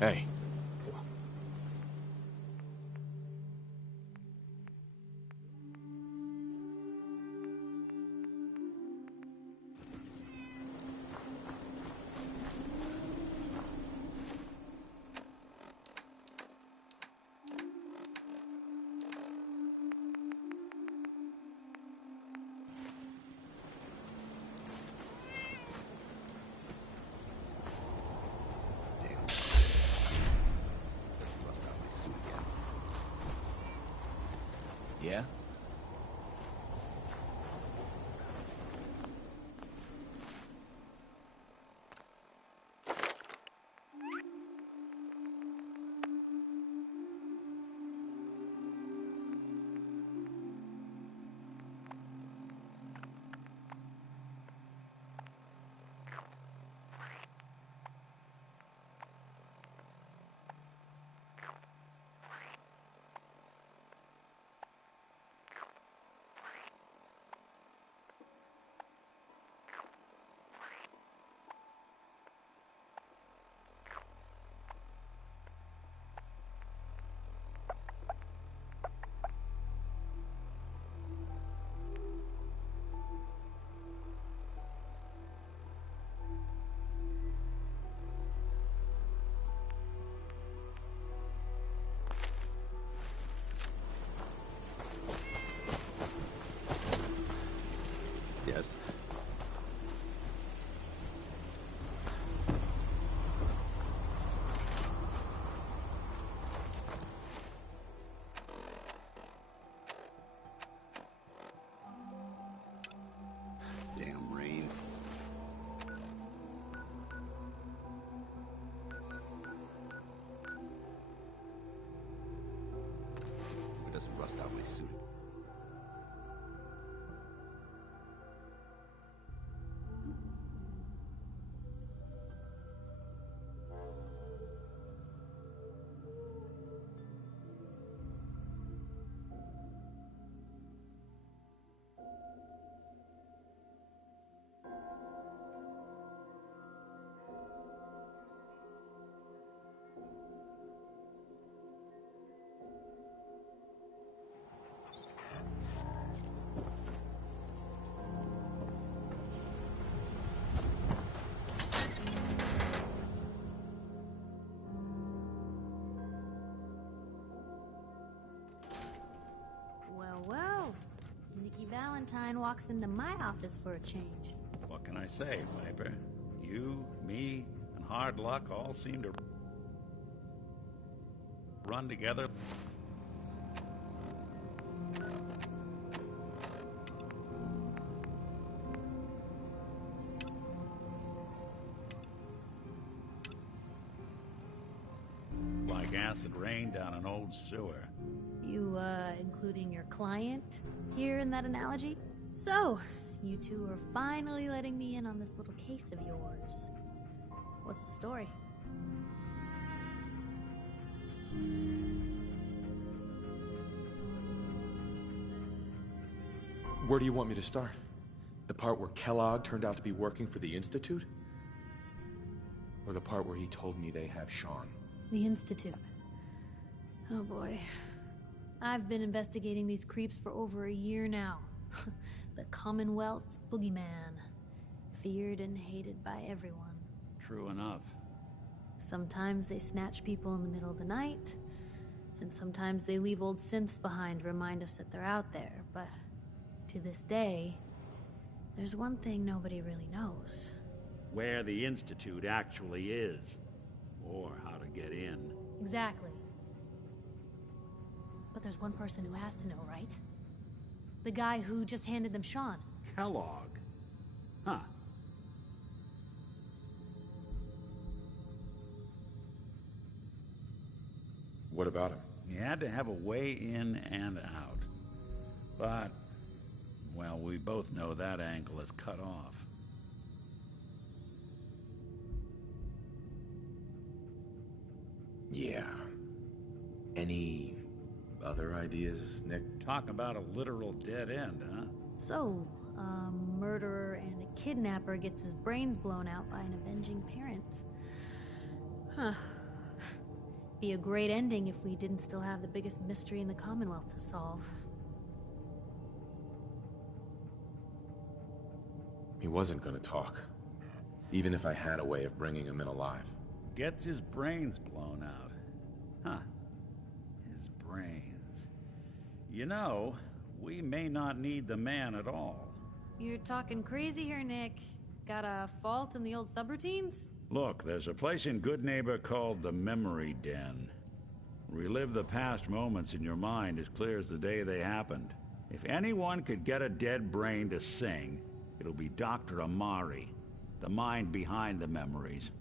Hey. Yeah? Yes. Damn rain. It doesn't rust out my suit. Well, Nikki Valentine walks into my office for a change. What can I say, Piper? You, me, and hard luck all seem to run together. Like acid rain down an old sewer. You, including your client here in that analogy? So, you two are finally letting me in on this little case of yours. What's the story? Where do you want me to start? The part where Kellogg turned out to be working for the Institute? Or the part where he told me they have Sean? The Institute. Oh boy. I've been investigating these creeps for over a year now. The Commonwealth's boogeyman. Feared and hated by everyone. True enough. Sometimes they snatch people in the middle of the night, and sometimes they leave old synths behind to remind us that they're out there, but to this day, there's one thing nobody really knows. Where the Institute actually is. Or how to get in. Exactly. But there's one person who has to know, right? The guy who just handed them Sean. Kellogg? Huh. What about him? He had to have a way in and out. But, well, we both know that angle is cut off. Yeah. Any other ideas, Nick? Talk about a literal dead end, huh? So, a murderer and a kidnapper gets his brains blown out by an avenging parent. Huh. Be a great ending if we didn't still have the biggest mystery in the Commonwealth to solve. He wasn't gonna talk. Even if I had a way of bringing him in alive. Gets his brains blown out. Huh. His brains. You know, we may not need the man at all. You're talking crazy here, Nick. Got a fault in the old subroutines? Look, there's a place in Good Neighbor called the Memory Den. Relive the past moments in your mind as clear as the day they happened. If anyone could get a dead brain to sing, it'll be Dr. Amari, the mind behind the memories.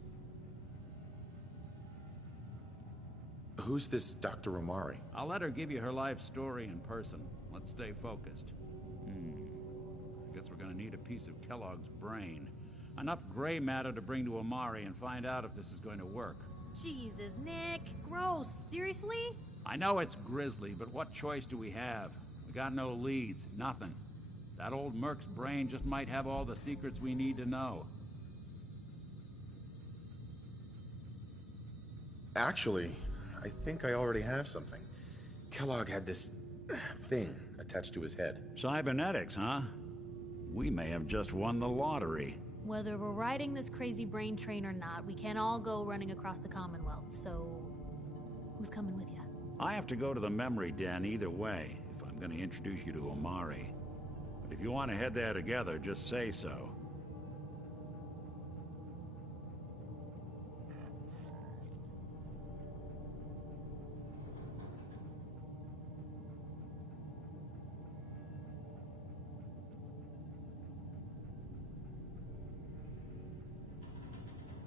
Who's this Dr. Amari? I'll let her give you her life story in person. Let's stay focused. I guess we're gonna need a piece of Kellogg's brain. Enough gray matter to bring to Amari and find out if this is going to work. Jesus, Nick. Gross. Seriously? I know it's grisly, but what choice do we have? We got no leads, nothing. That old Merc's brain just might have all the secrets we need to know. Actually, I think I already have something. Kellogg had this thing attached to his head. Cybernetics, huh? We may have just won the lottery. Whether we're riding this crazy brain train or not, we can't all go running across the Commonwealth, so... who's coming with you? I have to go to the Memory Den either way, if I'm going to introduce you to Amari. But if you want to head there together, just say so.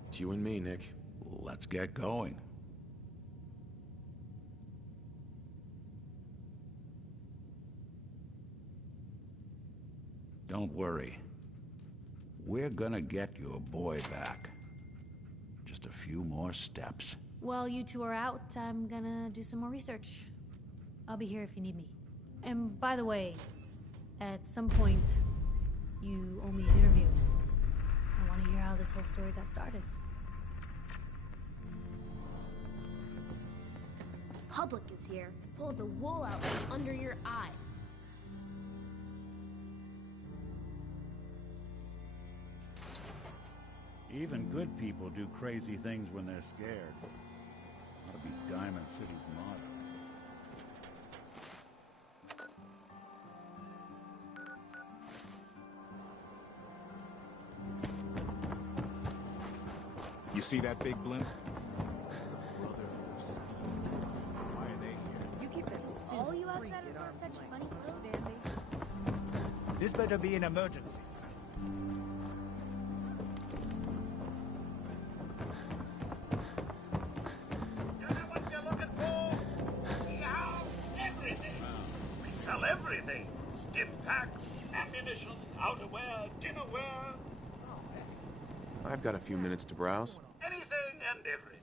It's you and me, Nick. Let's get going. Don't worry. We're gonna get your boy back. Just a few more steps. While you two are out, I'm gonna do some more research. I'll be here if you need me. And by the way, at some point, you owe me an interview. I want to hear how this whole story got started. Public is here to pull the wool out from under your eyes. Even good people do crazy things when they're scared. Ought to be Diamond City's motto. You see that big blimp? Brother of Steve. Why are they here? You keep that all you outsiders wear such funny clothes. This better be an emergency. You know what you're looking for? We have everything. We sell everything. Stim packs, ammunition, outerwear, dinnerware. I've got a few minutes to browse. Anything and everything.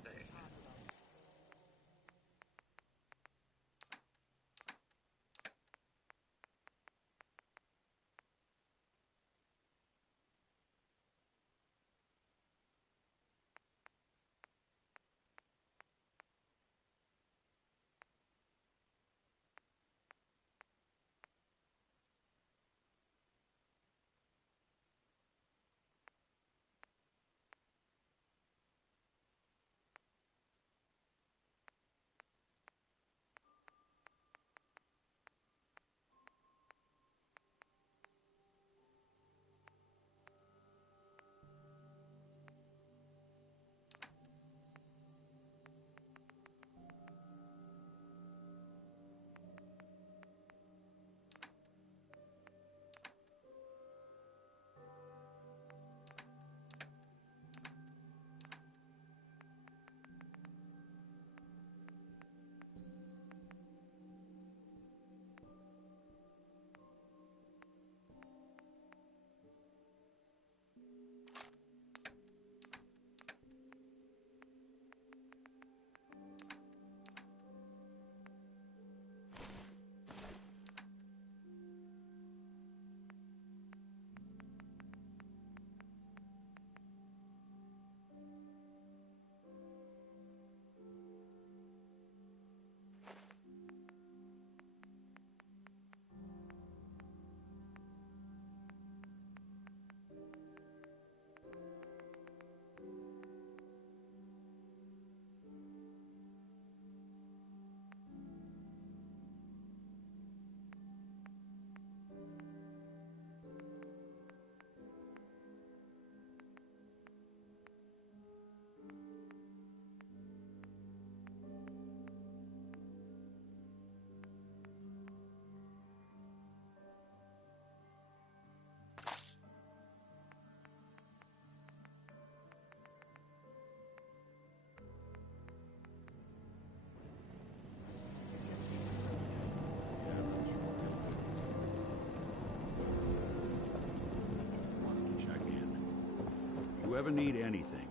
ever need anything,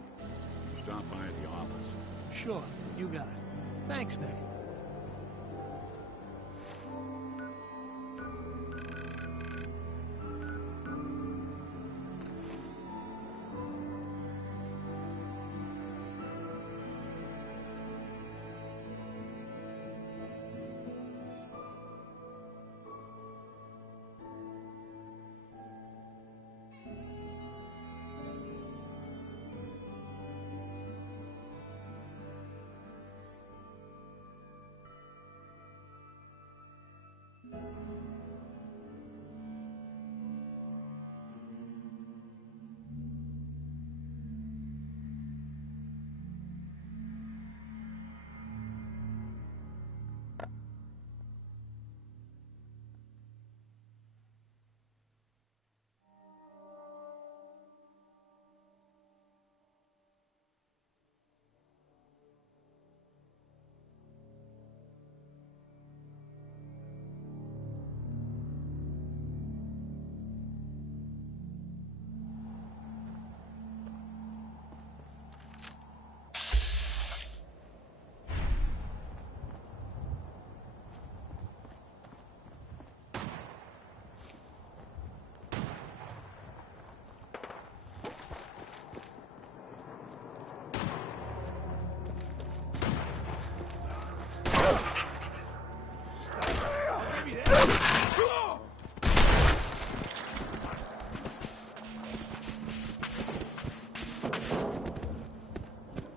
stop by at the office. Sure, you got it. Thanks, Nick.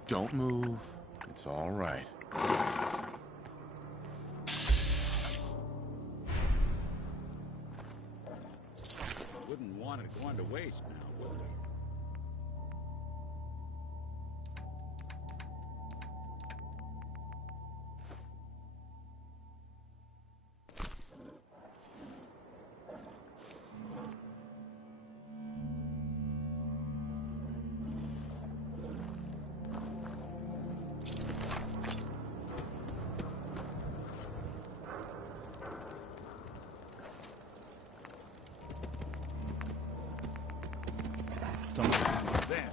Don't move. It's all right. Wouldn't want it going to waste now, would they? There.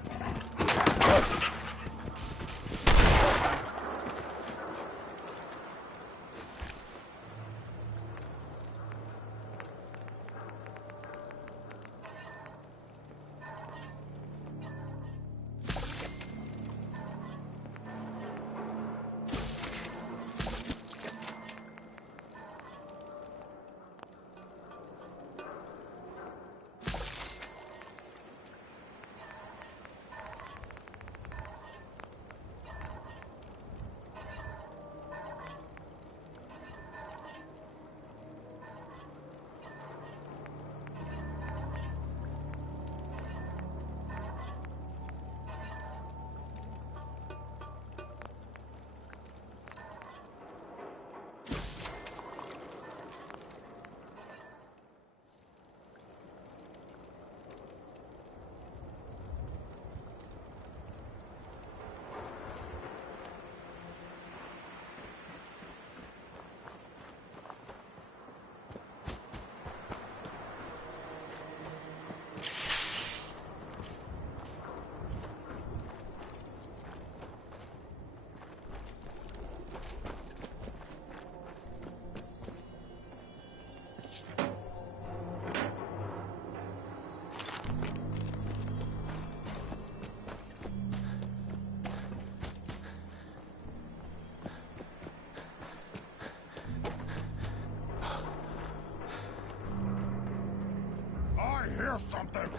hear something!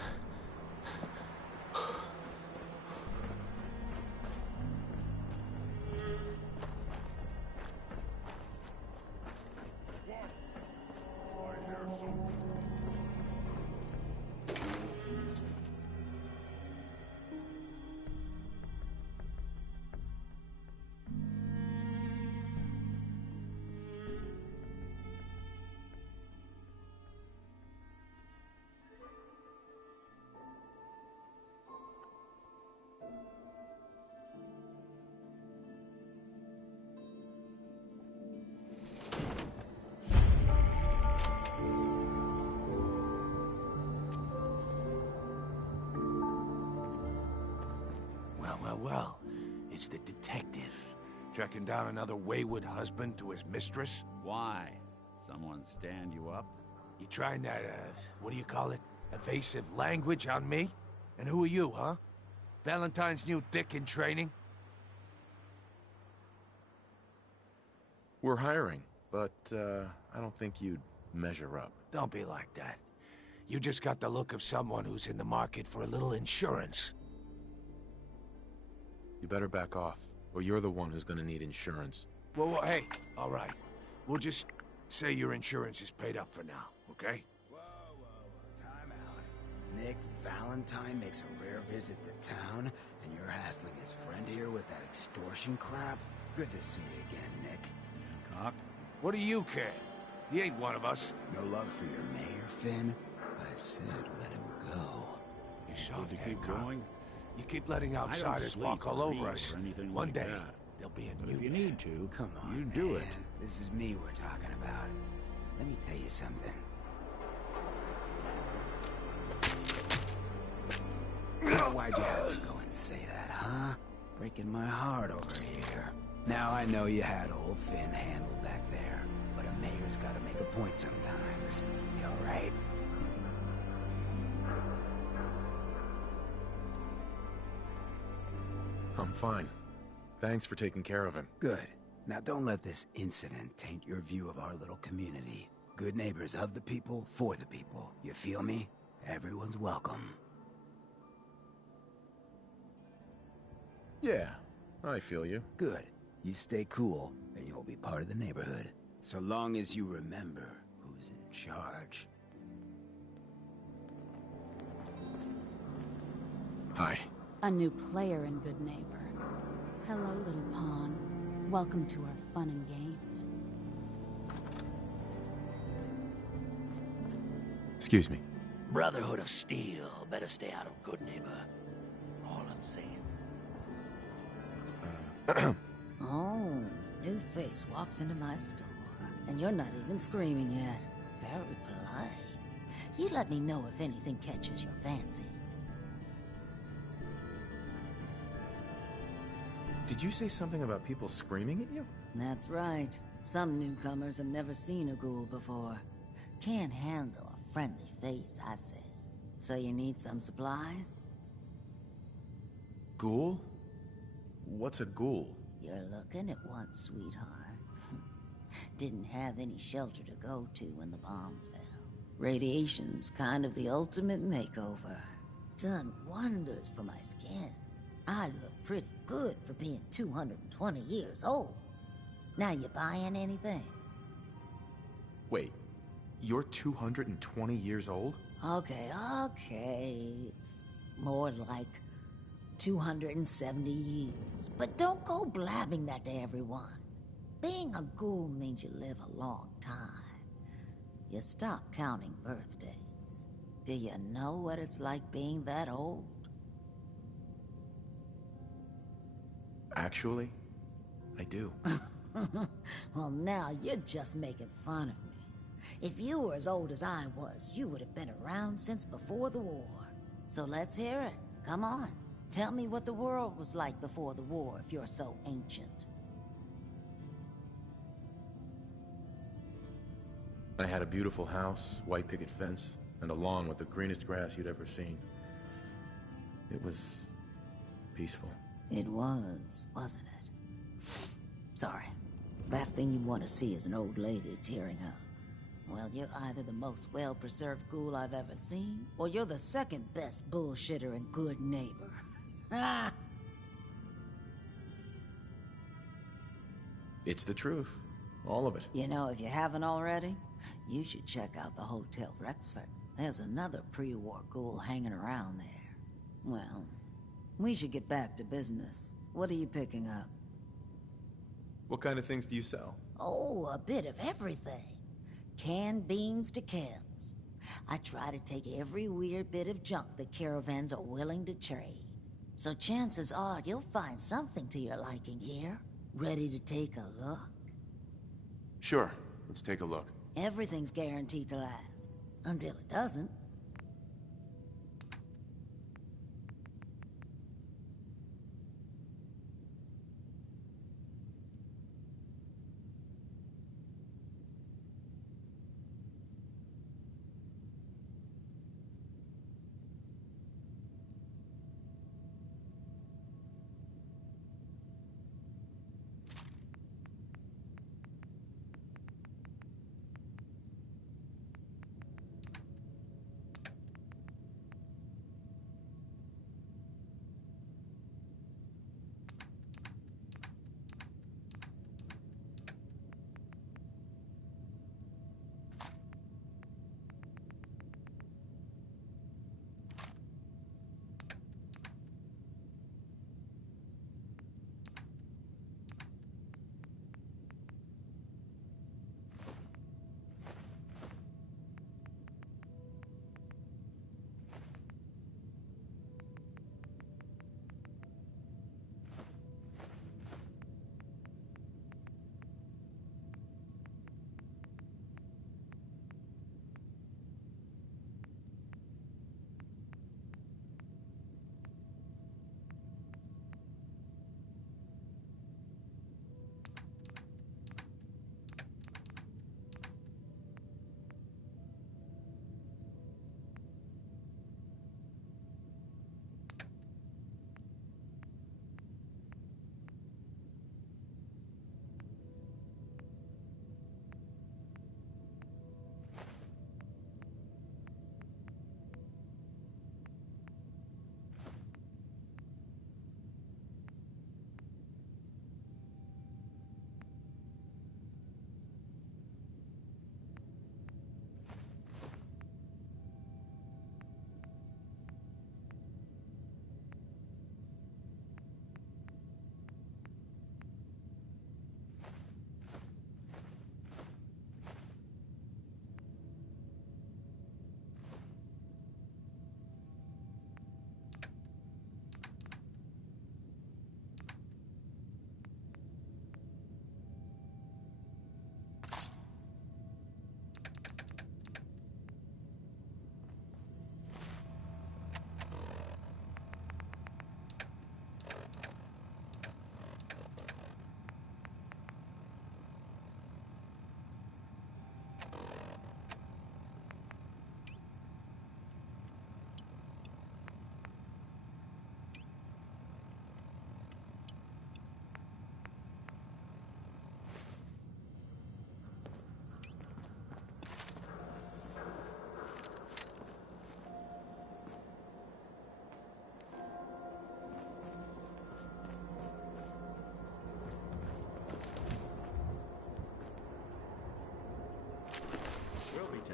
well, it's the detective. Tracking down another wayward husband to his mistress. Why? Someone stand you up? You trying that, what do you call it? Evasive language on me? And who are you, huh? Valentine's new dick in training? We're hiring, but I don't think you'd measure up. Don't be like that. You just got the look of someone who's in the market for a little insurance. You better back off, or you're the one who's gonna need insurance. Well, hey, all right. We'll just say your insurance is paid up for now, okay? Whoa, time out. Nick Valentine makes a rare visit to town, and you're hassling his friend here with that extortion crap? Good to see you again, Nick. Hancock? What do you care? He ain't one of us. No love for your mayor, Finn? I said let him go. You soft If you keep Hancock. going, You keep letting I don't outsiders sleep walk all or over read us. or anything One like day, that. there'll be a But new if you man. need to, Come on, you do it. man. This is me we're talking about. Let me tell you something. Why'd you have to go and say that, huh? Breaking my heart over here. Now I know you had old Finn handled back there, but a mayor's gotta make a point sometimes. You alright? I'm fine. Thanks for taking care of him. Good. Now don't let this incident taint your view of our little community. Good neighbors of the people, for the people. You feel me? Everyone's welcome. Yeah, I feel you. Good. You stay cool, and you'll be part of the neighborhood. So long as you remember who's in charge. Hi. A new player in Good Neighbor. Hello, little pawn. Welcome to our fun and games. Excuse me. Brotherhood of Steel. Better stay out of Good Neighbor. All I'm saying. Oh, new face walks into my store, and you're not even screaming yet. Very polite. You let me know if anything catches your fancy. Did you say something about people screaming at you? That's right. Some newcomers have never seen a ghoul before. Can't handle a friendly face, I said. So you need some supplies? Ghoul? What's a ghoul? You're looking at one, sweetheart. Didn't have any shelter to go to when the bombs fell. Radiation's kind of the ultimate makeover. Done wonders for my skin. I look pretty good for being 220 years old. Now you buying anything? Wait, you're 220 years old? Okay. It's more like 270 years. But don't go blabbing that to everyone. Being a ghoul means you live a long time. You stop counting birthdays. Do you know what it's like being that old? Actually, I do. Well, now you're just making fun of me. If you were as old as I was, you would have been around since before the war. So let's hear it. Come on. Tell me what the world was like before the war if you're so ancient. I had a beautiful house, white picket fence, and a lawn with the greenest grass you'd ever seen. It was peaceful. It was, wasn't it? Sorry. Last thing you want to see is an old lady tearing up. Well, you're either the most well-preserved ghoul I've ever seen, or you're the second best bullshitter and good neighbor. Ah! It's the truth. All of it. You know, if you haven't already, you should check out the Hotel Rexford. There's another pre-war ghoul hanging around there. Well, we should get back to business. What are you picking up? What kind of things do you sell? Oh, a bit of everything. Canned beans to chems. I try to take every weird bit of junk the caravans are willing to trade. So chances are you'll find something to your liking here. Ready to take a look? Sure. Let's take a look. Everything's guaranteed to last. Until it doesn't.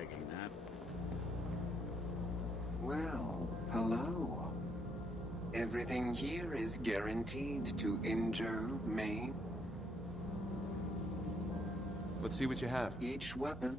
breaking that. Well, hello. Everything here is guaranteed to injure, maim. Let's see what you have. Each weapon.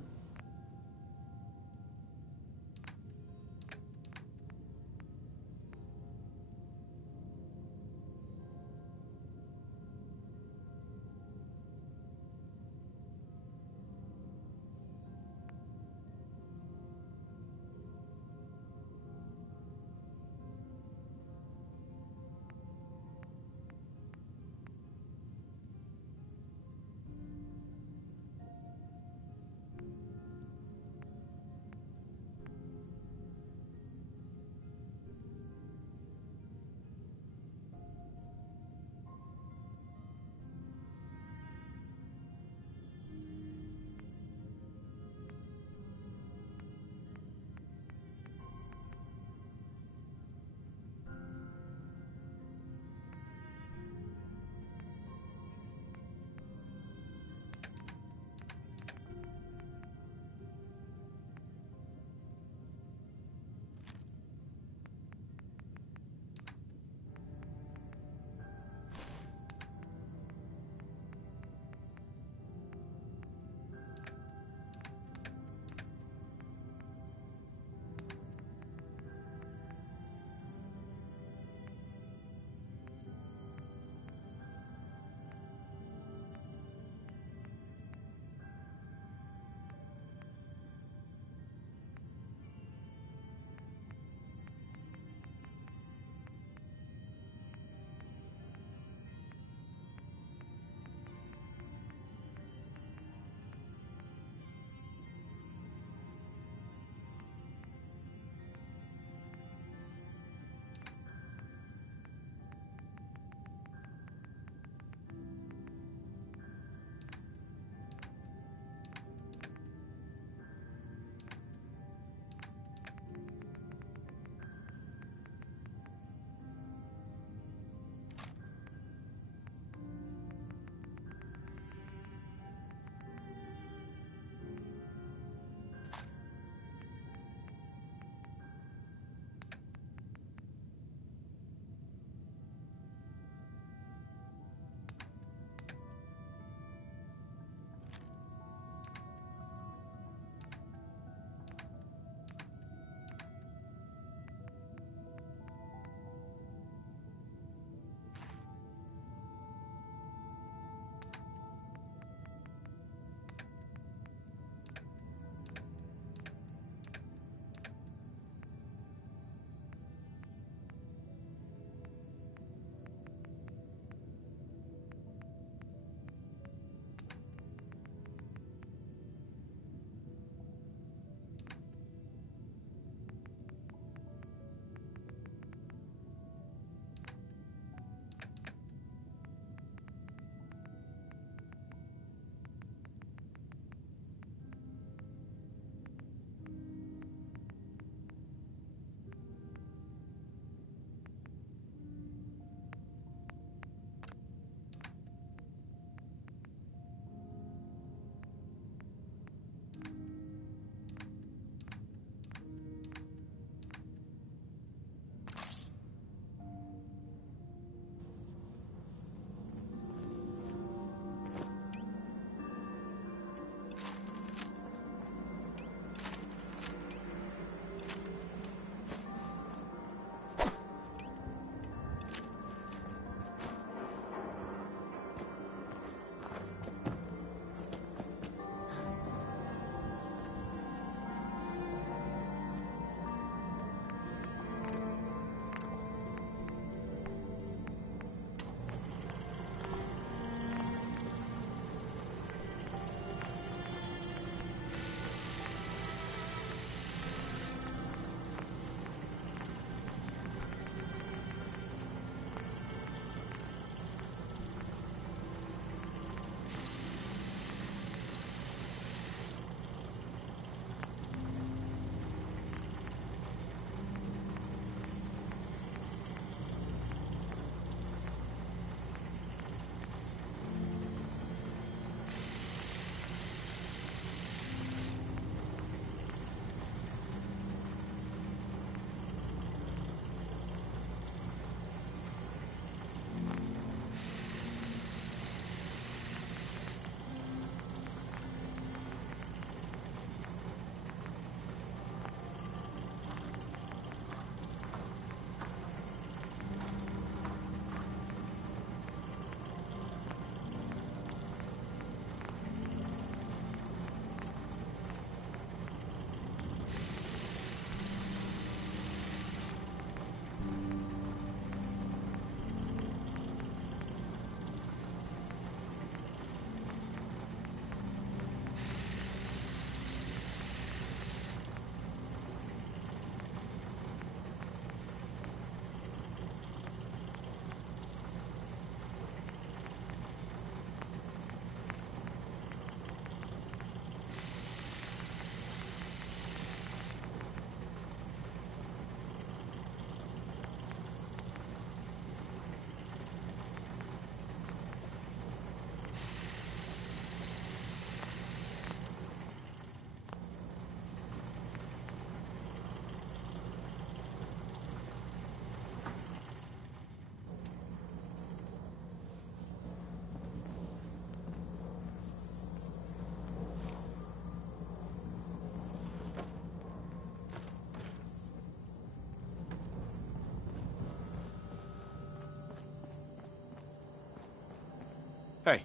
Hey.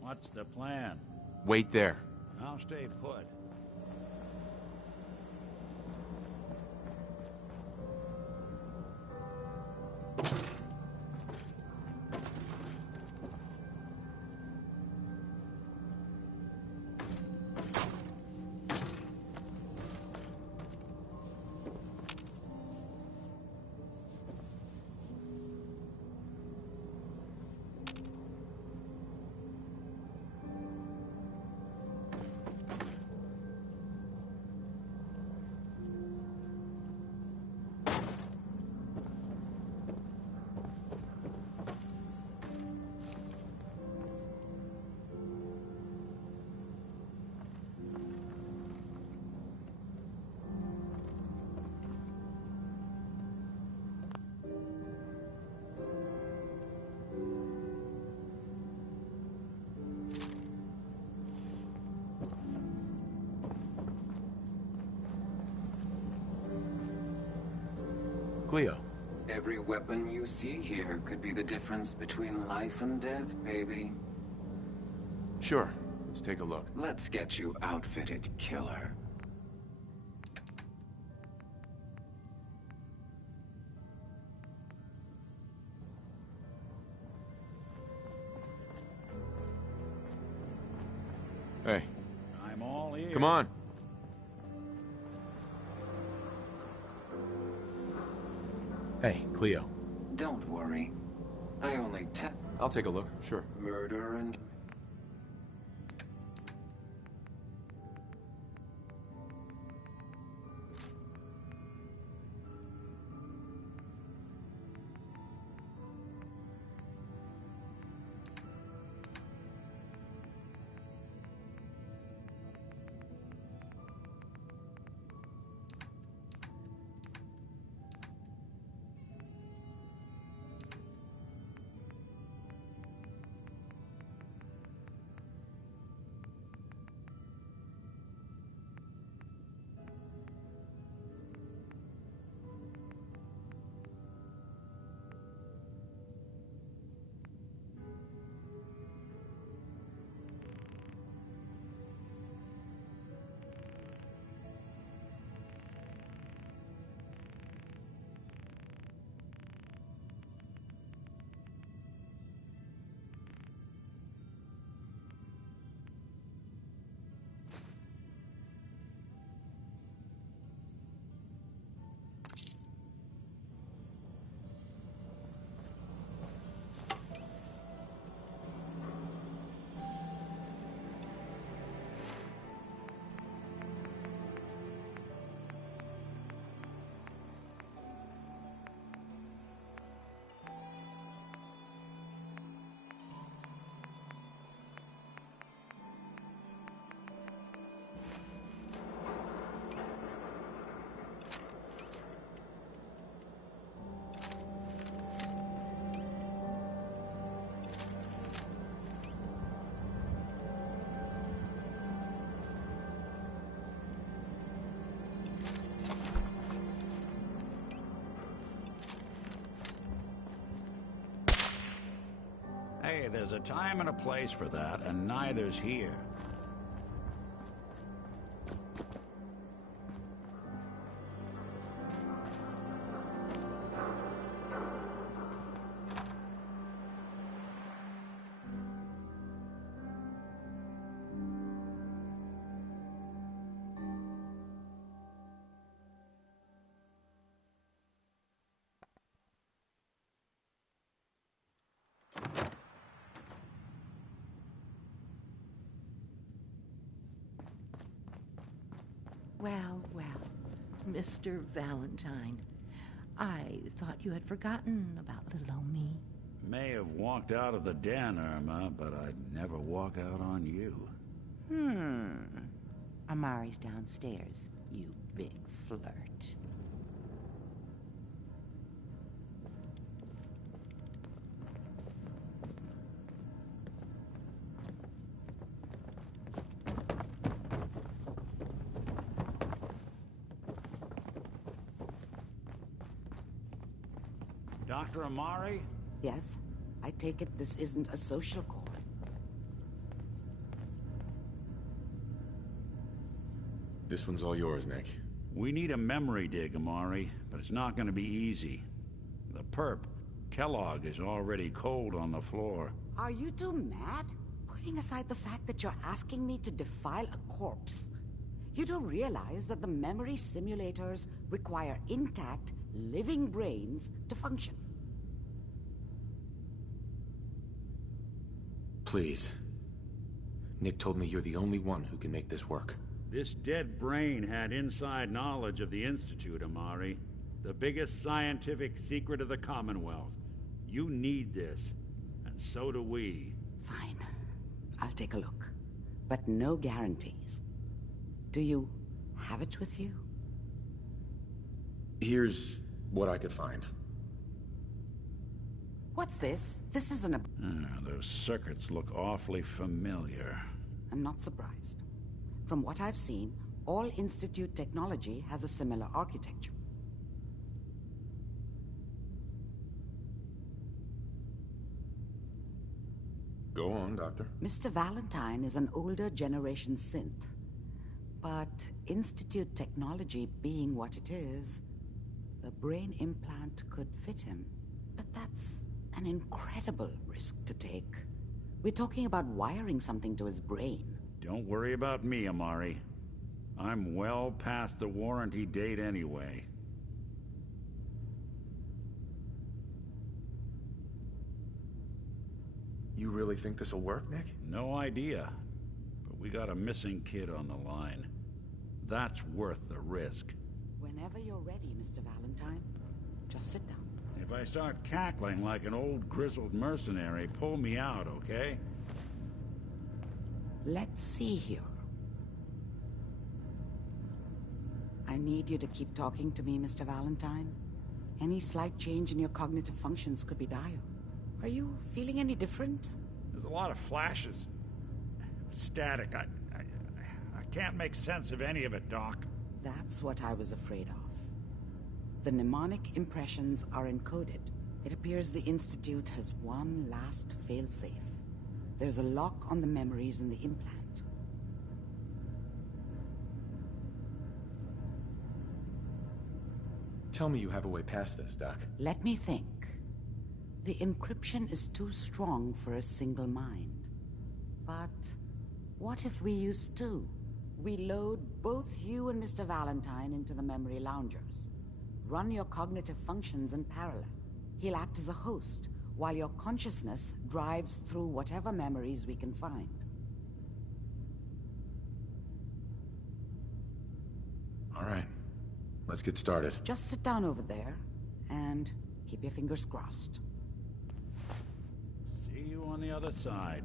What's the plan? Wait there. I'll stay put. Cleo. Every weapon you see here could be the difference between life and death, baby. Sure. Let's take a look. Let's get you outfitted, killer. Hey. I'm all ears. Come on. Hey, Cleo. Don't worry. I only test I'll take a look, sure. murder and... Hey, there's a time and a place for that, and neither's here. Well, well, Mr. Valentine. I thought you had forgotten about little old me. May have walked out of the den, Irma, but I'd never walk out on you. Amari's downstairs, you big flirt. Dr. Amari? Yes? I take it this isn't a social call. This one's all yours, Nick. We need a memory dig, Amari, but it's not gonna be easy. The perp, Kellogg, is already cold on the floor. Are you two mad? Putting aside the fact that you're asking me to defile a corpse, you don't realize that the memory simulators require intact, living brains to function. Please. Nick told me you're the only one who can make this work. This dead brain had inside knowledge of the Institute, Amari. The biggest scientific secret of the Commonwealth. You need this, and so do we. Fine. I'll take a look. But no guarantees. Do you have it with you? Here's what I could find. What's this? This isn't a... Those circuits look awfully familiar. I'm not surprised. From what I've seen, all Institute technology has a similar architecture. Go on, Doctor. Mr. Valentine is an older generation synth. But Institute technology being what it is, the brain implant could fit him. But that's an incredible risk to take. We're talking about wiring something to his brain. Don't worry about me, Amari. I'm well past the warranty date anyway. You really think this'll work, Nick? No idea. But we got a missing kid on the line. That's worth the risk. Whenever you're ready, Mr. Valentine, just sit down. If I start cackling like an old grizzled mercenary, pull me out, okay? Let's see here. I need you to keep talking to me, Mr. Valentine. Any slight change in your cognitive functions could be dire. Are you feeling any different? There's a lot of flashes. Static. I can't make sense of any of it, Doc. That's what I was afraid of. The mnemonic impressions are encoded. It appears the Institute has one last failsafe. There's a lock on the memories in the implant. Tell me you have a way past this, Doc. Let me think. The encryption is too strong for a single mind. But what if we use two? We load both you and Mr. Valentine into the memory loungers. Run your cognitive functions in parallel. He'll act as a host, while your consciousness drives through whatever memories we can find. All right. Let's get started. Just sit down over there, and keep your fingers crossed. See you on the other side.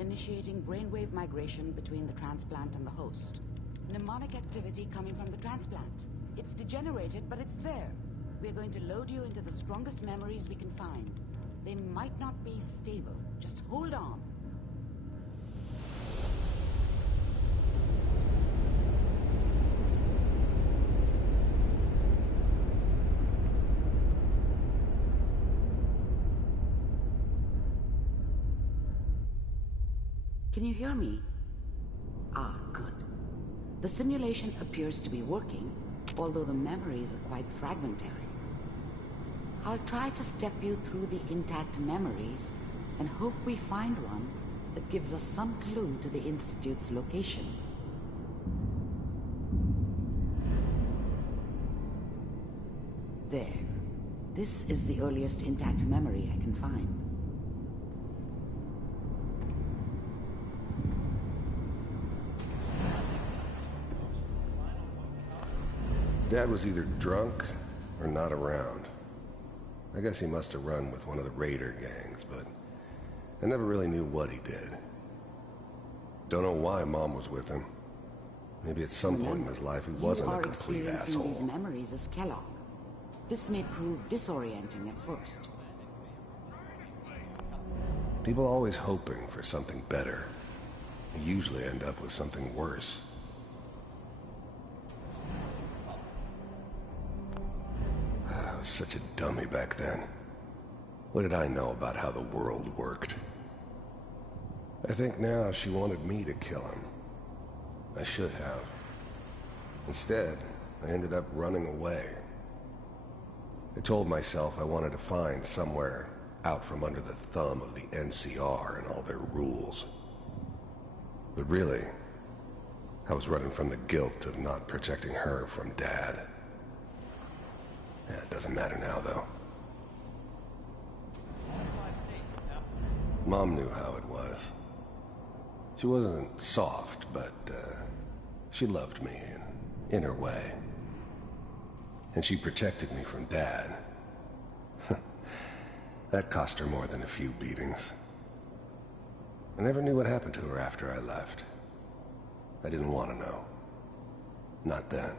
Initiating brainwave migration between the transplant and the host. Mnemonic activity coming from the transplant. It's degenerated, but it's there. We're going to load you into the strongest memories we can find. They might not be stable. Just hold on. Can you hear me? Ah, good. The simulation appears to be working, although the memories are quite fragmentary. I'll try to step you through the intact memories and hope we find one that gives us some clue to the Institute's location. There. This is the earliest intact memory I can find. Dad was either drunk or not around. I guess he must have run with one of the raider gangs, but I never really knew what he did. Don't know why Mom was with him. Maybe at some point in his life he wasn't a complete asshole. You are experiencing these memories as Kellogg. This may prove disorienting at first. People always hoping for something better. They usually end up with something worse. I was such a dummy back then. What did I know about how the world worked? I think now she wanted me to kill him. I should have. Instead, I ended up running away. I told myself I wanted to find somewhere out from under the thumb of the NCR and all their rules. But really, I was running from the guilt of not protecting her from Dad. Yeah, it doesn't matter now, though. Mom knew how it was. She wasn't soft, but she loved me in her way. And she protected me from Dad. That cost her more than a few beatings. I never knew what happened to her after I left. I didn't want to know. Not then.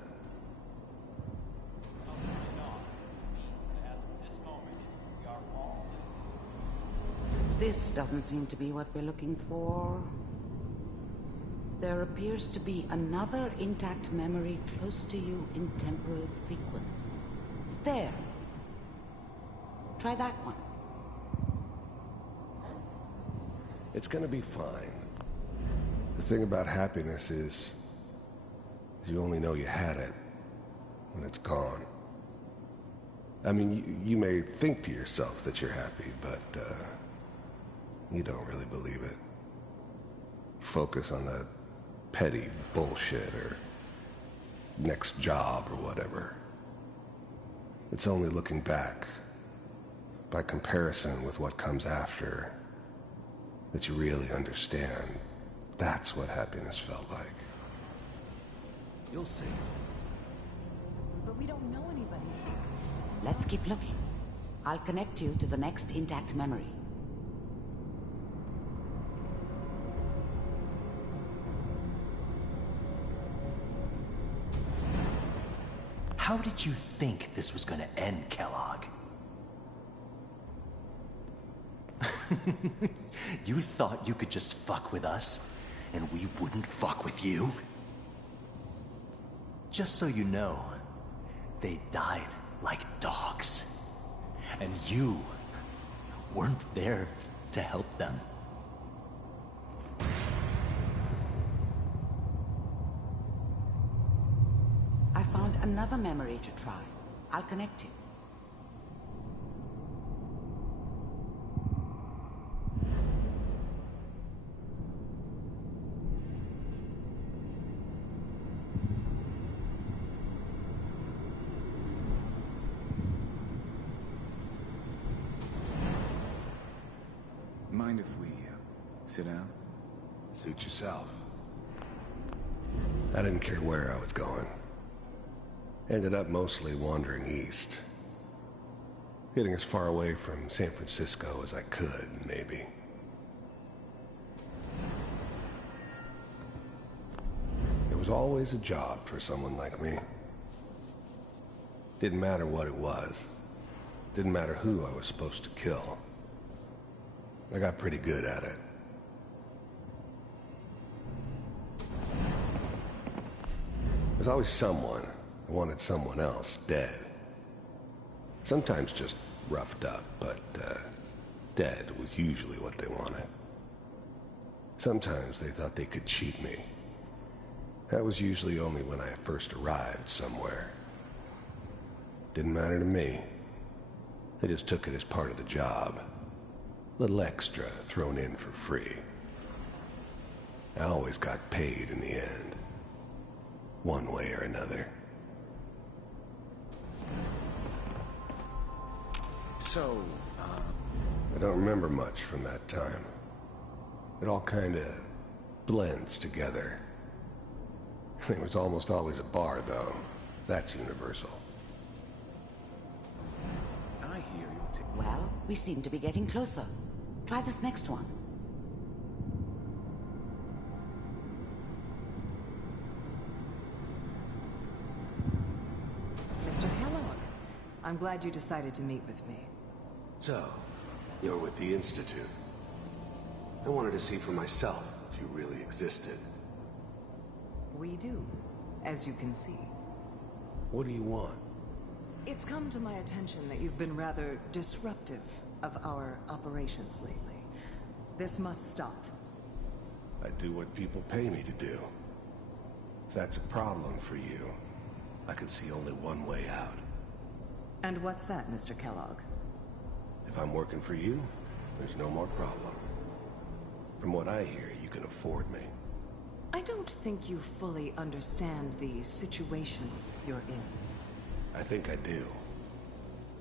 This doesn't seem to be what we're looking for. There appears to be another intact memory close to you in temporal sequence. There. Try that one. It's gonna be fine. The thing about happiness is you only know you had it when it's gone. I mean, you may think to yourself that you're happy, but you don't really believe it. Focus on that petty bullshit or next job or whatever. It's only looking back, by comparison with what comes after, that you really understand. That's what happiness felt like. You'll see. But we don't know anybody. Let's keep looking. I'll connect you to the next intact memory. How did you think this was gonna end, Kellogg? You thought you could just fuck with us, and we wouldn't fuck with you? Just so you know, they died like dogs. And you weren't there to help them. I found another memory to try. I'll connect you. Mind if we sit down? Suit yourself. I didn't care where I was going. Ended up mostly wandering east. Getting as far away from San Francisco as I could, maybe. There was always a job for someone like me. Didn't matter what it was. Didn't matter who I was supposed to kill. I got pretty good at it. There's always someone who wanted someone else dead. Sometimes just roughed up, but dead was usually what they wanted. Sometimes they thought they could cheat me. That was usually only when I first arrived somewhere. Didn't matter to me. They just took it as part of the job. Little extra thrown in for free. I always got paid in the end. One way or another. So, I don't remember much from that time. It all kinda blends together. It was almost always a bar, though. That's universal. I hear you. Well, we seem to be getting closer. Try this next one. Mr. Kellogg, I'm glad you decided to meet with me. So, you're with the Institute. I wanted to see for myself if you really existed. We do, as you can see. What do you want? It's come to my attention that you've been rather disruptive of our operations lately. This must stop. I do what people pay me to do. If that's a problem for you, I could see only one way out. And what's that, Mr. Kellogg? If I'm working for you, there's no more problem. From what I hear, you can afford me. I don't think you fully understand the situation you're in. I think I do.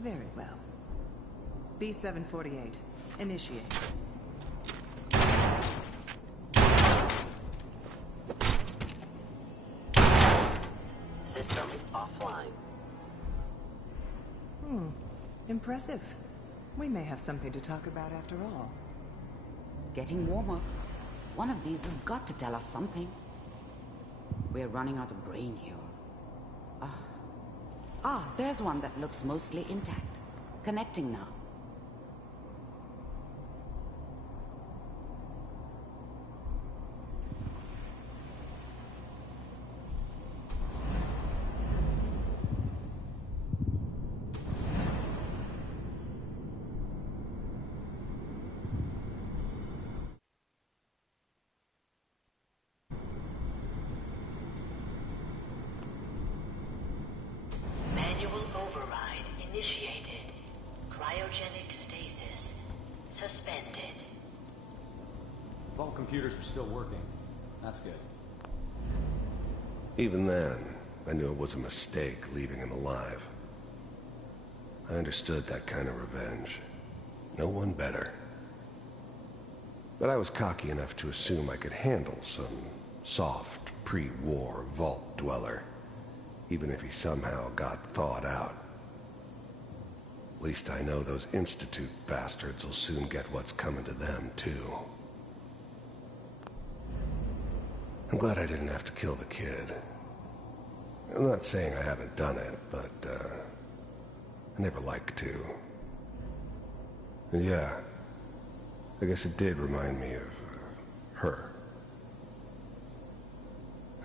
Very well. B-748, initiate. Systems offline. Impressive. We may have something to talk about after all. Getting warmer. One of these has got to tell us something. We're running out of brain here. There's one that looks mostly intact. Connecting now. Manual override initiated. Cryogenic stasis suspended. Vault computers are still working. That's good. Even then, I knew it was a mistake leaving him alive. I understood that kind of revenge. No one better. But I was cocky enough to assume I could handle some soft, pre-war vault dweller, even if he somehow got thawed out. At least I know those Institute bastards will soon get what's coming to them, too. I'm glad I didn't have to kill the kid. I'm not saying I haven't done it, but, I never like to. And yeah, I guess it did remind me of, her.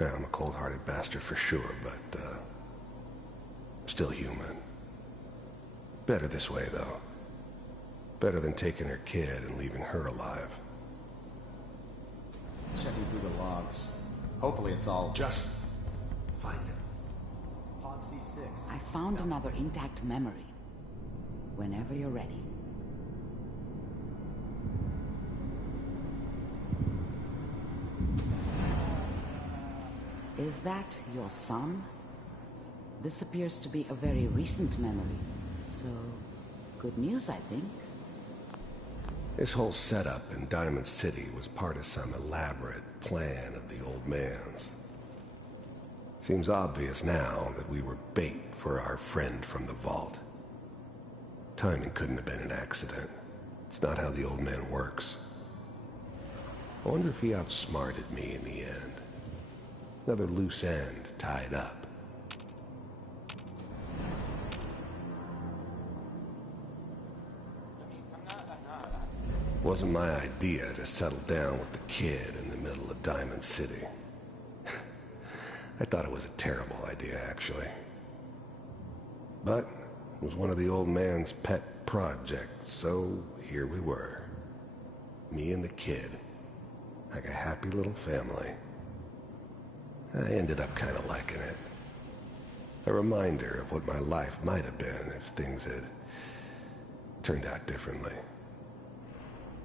Yeah, I'm a cold-hearted bastard for sure, but, still human. Better this way, though. Better than taking her kid and leaving her alive. Checking through the logs. Hopefully it's all... Just find it. Pod C6. I found another intact memory. Whenever you're ready. Is that your son? This appears to be a very recent memory. So, good news, I think. This whole setup in Diamond City was part of some elaborate plan of the old man's. Seems obvious now that we were bait for our friend from the vault. Timing couldn't have been an accident. It's not how the old man works. I wonder if he outsmarted me in the end. Another loose end tied up. It wasn't my idea to settle down with the kid in the middle of Diamond City. I thought it was a terrible idea, actually. But it was one of the old man's pet projects, so here we were. Me and the kid. Like a happy little family. I ended up kind of liking it. A reminder of what my life might have been if things had turned out differently.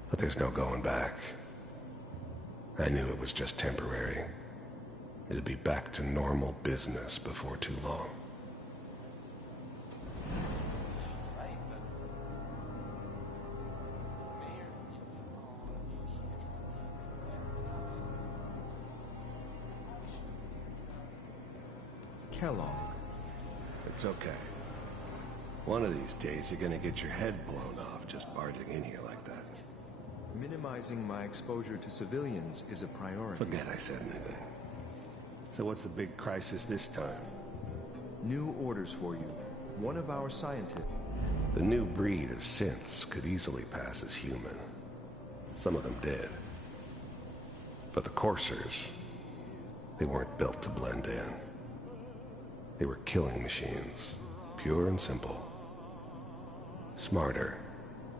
But there's no going back. I knew it was just temporary. It'd be back to normal business before too long. Kellogg. It's okay. One of these days you're gonna get your head blown off just barging in here like that. Minimizing my exposure to civilians is a priority. Forget I said anything. So what's the big crisis this time? New orders for you. One of our scientists... The new breed of synths could easily pass as human. Some of them did. But the coursers, they weren't built to blend in. They were killing machines, pure and simple. Smarter,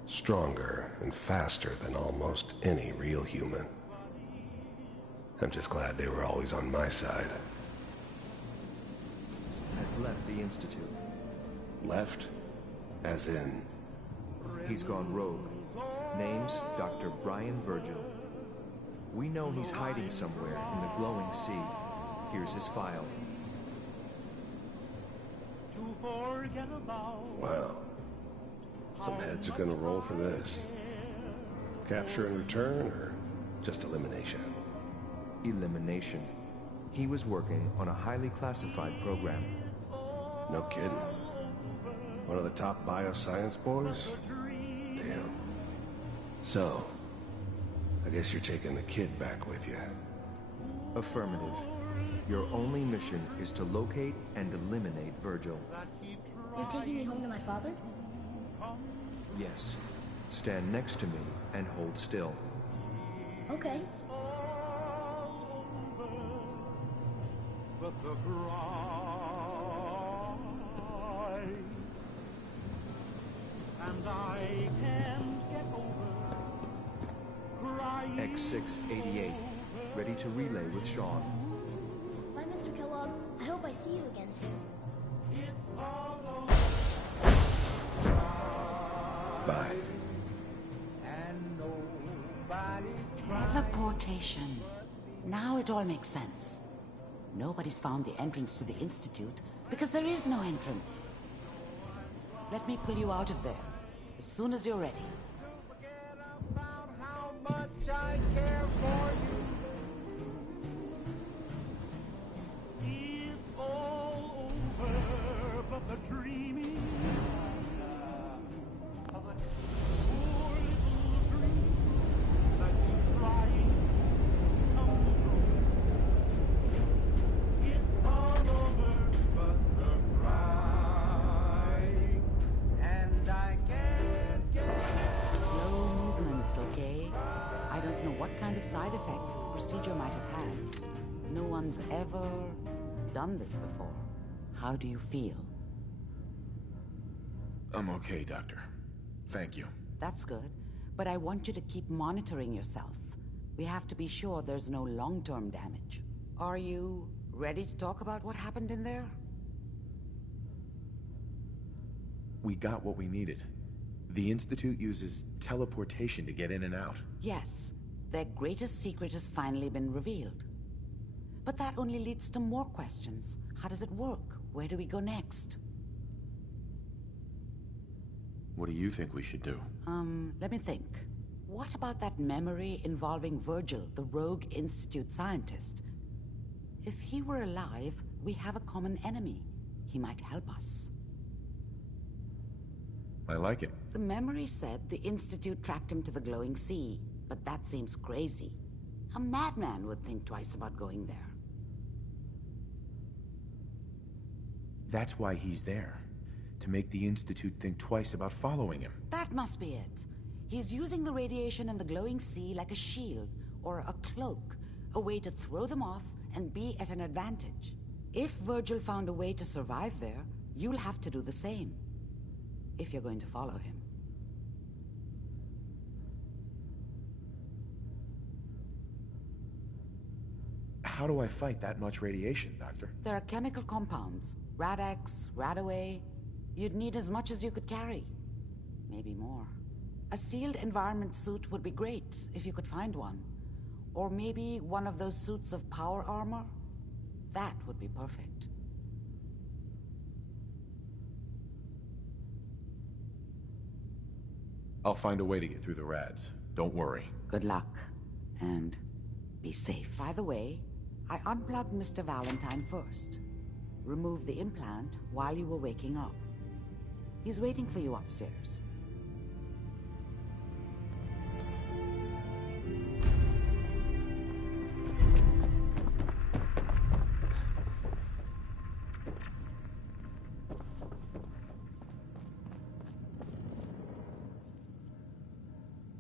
stronger, and faster than almost any real human. I'm just glad they were always on my side. Has left the Institute. Left? As in? He's gone rogue. Name's Dr. Brian Virgil. We know he's hiding somewhere in the glowing sea. Here's his file. Wow. Some heads are gonna roll for this. Capture and return, or just elimination? Elimination. He was working on a highly classified program. No kidding. One of the top bioscience boys? Damn. So, I guess you're taking the kid back with you. Affirmative. Your only mission is to locate and eliminate Virgil. You're taking me home to my father? Yes. Stand next to me and hold still. Okay. X688, ready to relay with Sean. Bye, Mr. Kellogg. I hope I see you again soon. Bye. Teleportation. Now it all makes sense. Nobody's found the entrance to the Institute because there is no entrance. Let me pull you out of there as soon as you're ready. I care for you. It's all over, but the dreaming of a poor little dream that keeps flying come true. It's all over, but the cry, and I can't get Slow movements, okay? I don't know what kind of side effects the procedure might have had. No one's ever done this before. How do you feel? I'm okay, Doctor. Thank you. That's good, but I want you to keep monitoring yourself. We have to be sure there's no long-term damage. Are you ready to talk about what happened in there? We got what we needed. The Institute uses teleportation to get in and out. Yes, their greatest secret has finally been revealed. But that only leads to more questions. How does it work? Where do we go next? What do you think we should do? Let me think. What about that memory involving Virgil, the rogue Institute scientist? If he were alive, we have a common enemy. He might help us. I like it. The memory said the Institute tracked him to the glowing sea, but that seems crazy. A madman would think twice about going there. That's why he's there. To make the Institute think twice about following him. That must be it. He's using the radiation in the glowing sea like a shield, or a cloak, a way to throw them off and be at an advantage. If Virgil found a way to survive there, you'll have to do the same. If you're going to follow him. How do I fight that much radiation, Doctor? There are chemical compounds. Rad-X, Radaway. You'd need as much as you could carry. Maybe more. A sealed environment suit would be great, if you could find one. Or maybe one of those suits of power armor? That would be perfect. I'll find a way to get through the rads. Don't worry. Good luck. And be safe. By the way, I unplugged Mr. Valentine first. Removed the implant while you were waking up. He's waiting for you upstairs.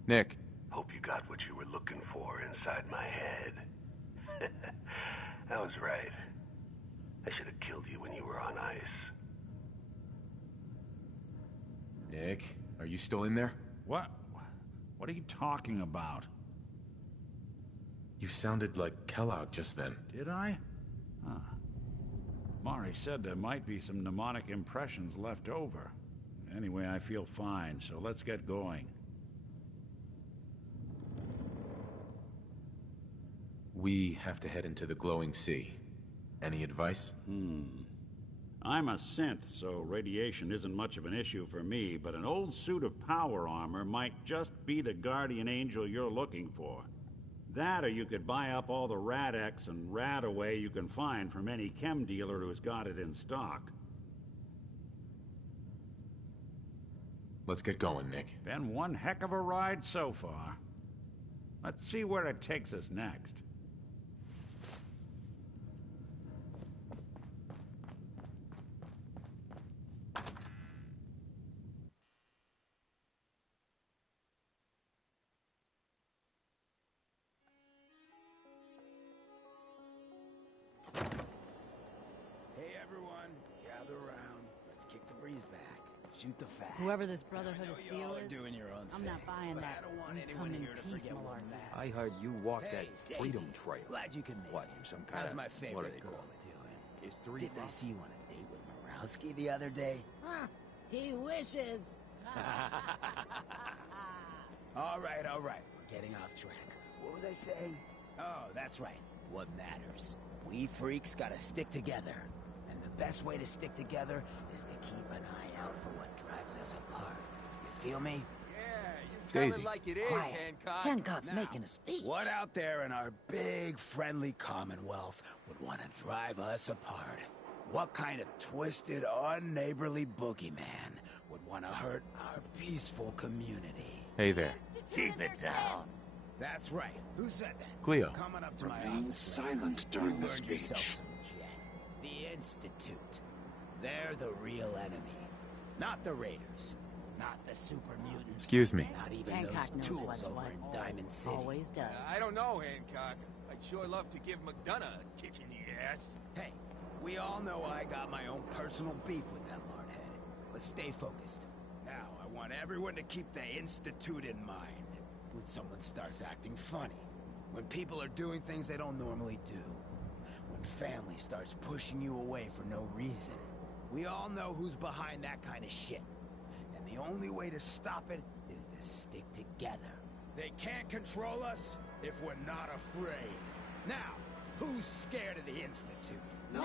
Nick. Hope you got what you were looking for inside my head. I was right. I should have killed you when you were on ice. Nick, are you still in there? What? What are you talking about? You sounded like Kellogg just then. Did I? Huh. Mari said there might be some mnemonic impressions left over. Anyway, I feel fine, so let's get going. We have to head into the glowing sea. Any advice? I'm a synth, so radiation isn't much of an issue for me, but an old suit of power armor might just be the guardian angel you're looking for. That, or you could buy up all the Rad-X and Rad-Away you can find from any chem dealer who's got it in stock. Let's get going, Nick. Been one heck of a ride so far. Let's see where it takes us next. Hey everyone, gather around. Let's kick the breeze back. Shoot the fact. Whoever this Brotherhood of Steel is, doing your own I'm not buying that. You come in peace malarkey. I heard you walk that freedom trail. Glad you can make What, it. you some kind How's of... my favorite what do they girl call it? doing? Is three... Didn't I see you on a date with Morowski the other day? He wishes. All right. We're getting off track. What was I saying? Oh, that's right. What matters? We freaks gotta stick together. And the best way to stick together is to keep an eye out for what drives us apart. You feel me? Tell Daisy. it like it is, Quiet. Hancock. Hancock's Now, making a speech. What out there in our big, friendly Commonwealth would want to drive us apart? What kind of twisted, unneighborly boogeyman would want to hurt our peaceful community? Hey there. Keep it down. That's right. Who said that? Cleo. Coming up to my Remain office. silent during You the earned yourself speech. some jet. The Institute. They're the real enemy. Not the Raiders. Not the super mutants. Excuse me. Not even Hancock those knows tools what's over what. in Diamond City. Always does. I don't know, Hancock. I'd sure love to give McDonough a kick in the ass. Hey, we all know I got my own personal beef with that lardhead. But stay focused. Now, I want everyone to keep the Institute in mind. When someone starts acting funny. When people are doing things they don't normally do. When family starts pushing you away for no reason. We all know who's behind that kind of shit. And the only way to stop it is to stick together. They can't control us if we're not afraid. Now, who's scared of the Institute? Not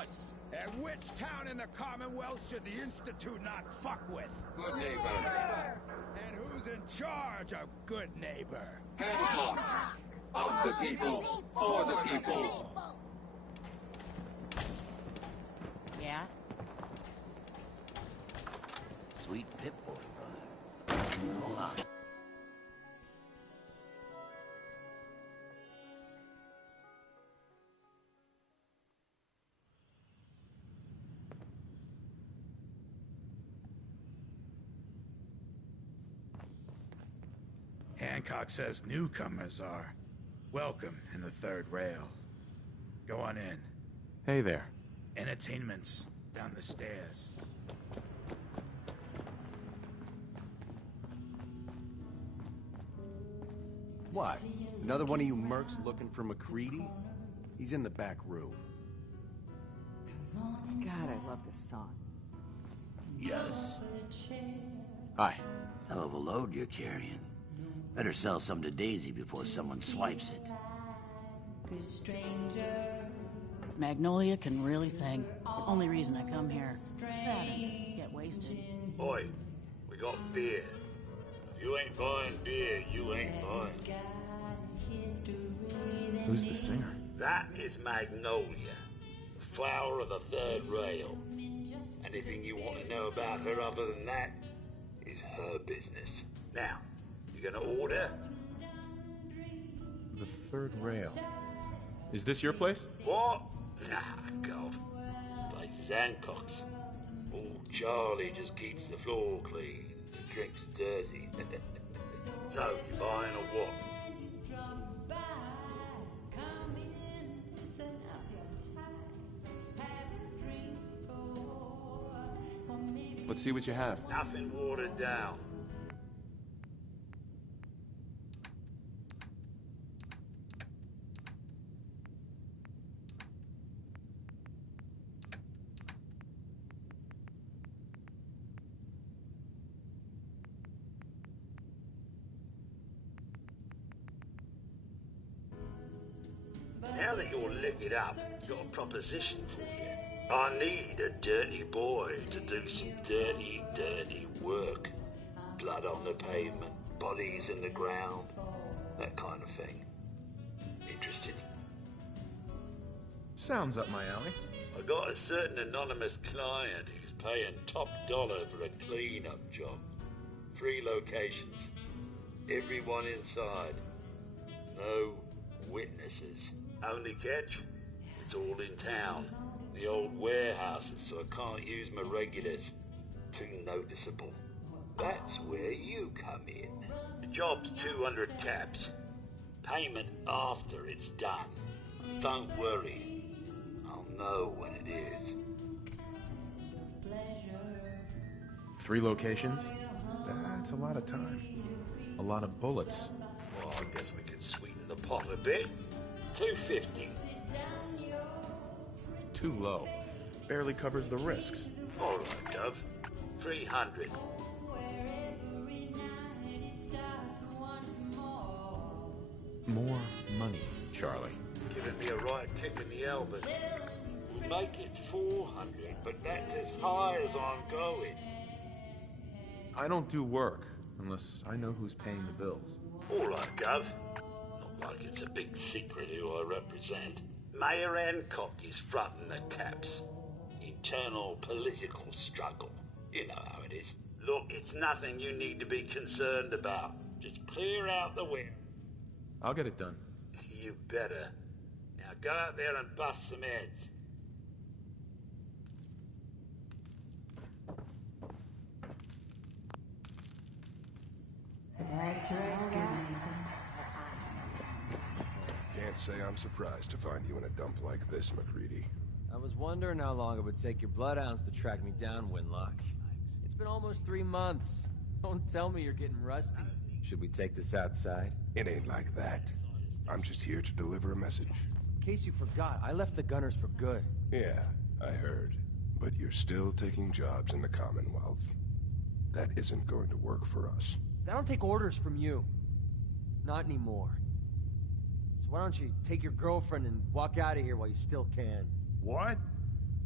us. And which town in the Commonwealth should the Institute not fuck with? Good neighbor. And who's in charge of Good Neighbor? Hancock. Of the people, for the people. Yeah? Sweet Pip-Boy, brother. Hold on. Hancock says newcomers are welcome in the third rail. Go on in. Hey there. Entertainment's down the stairs. What? Another one of you mercs looking for McCready? He's in the back room. God, I love this song. Yes. Hi. Hell of a load you're carrying. Better sell some to Daisy before someone swipes it. Magnolia can really sing. The only reason I come here is that and get wasted. Boy, we got beer. If you ain't buying beer, you ain't buying. Who's the singer? That is Magnolia, the flower of the third rail. Anything you want to know about her other than that is her business. Now, you gonna order? The third rail. Is this your place? What? Nah, God. The place is Hancock's. Old Charlie just keeps the floor clean and drinks dirty. So, you buying or what? Let's see what you have. Nothing watered down. Now that you're liquored up, I've got a proposition for you. I need a dirty boy to do some dirty, dirty work. Blood on the pavement, bodies in the ground, that kind of thing. Interested? Sounds up my alley. I got a certain anonymous client who's paying top dollar for a clean-up job. 3 locations. Everyone inside. No witnesses. Only catch? It's all in town. The old warehouses, so I can't use my regulars. Too noticeable. That's where you come in. The job's 200 caps. Payment after it's done. Don't worry. I'll know when it is. 3 locations? That's a lot of time. A lot of bullets. Well, I guess we could sweeten the pot a bit. 250. Too low. Barely covers the risks. All right, Gov. 300. More money, Charlie. Giving me a right kick in the elbows. We'll make it 400, but that's as high as I'm going. I don't do work unless I know who's paying the bills. All right, Gov. Not like it's a big secret who I represent. Mayor Hancock is fronting the caps. Internal political struggle. You know how it is. Look, it's nothing you need to be concerned about. Just clear out the wind. I'll get it done. You better. Now go out there and bust some heads. That's right, Can't say I'm surprised to find you in a dump like this, MacReady. I was wondering how long it would take your bloodhounds to track me down, Winlock. It's been almost 3 months. Don't tell me you're getting rusty. Should we take this outside? It ain't like that. I'm just here to deliver a message. In case you forgot, I left the Gunners for good. Yeah, I heard. But you're still taking jobs in the Commonwealth. That isn't going to work for us. I don't take orders from you. Not anymore. So why don't you take your girlfriend and walk out of here while you still can? What?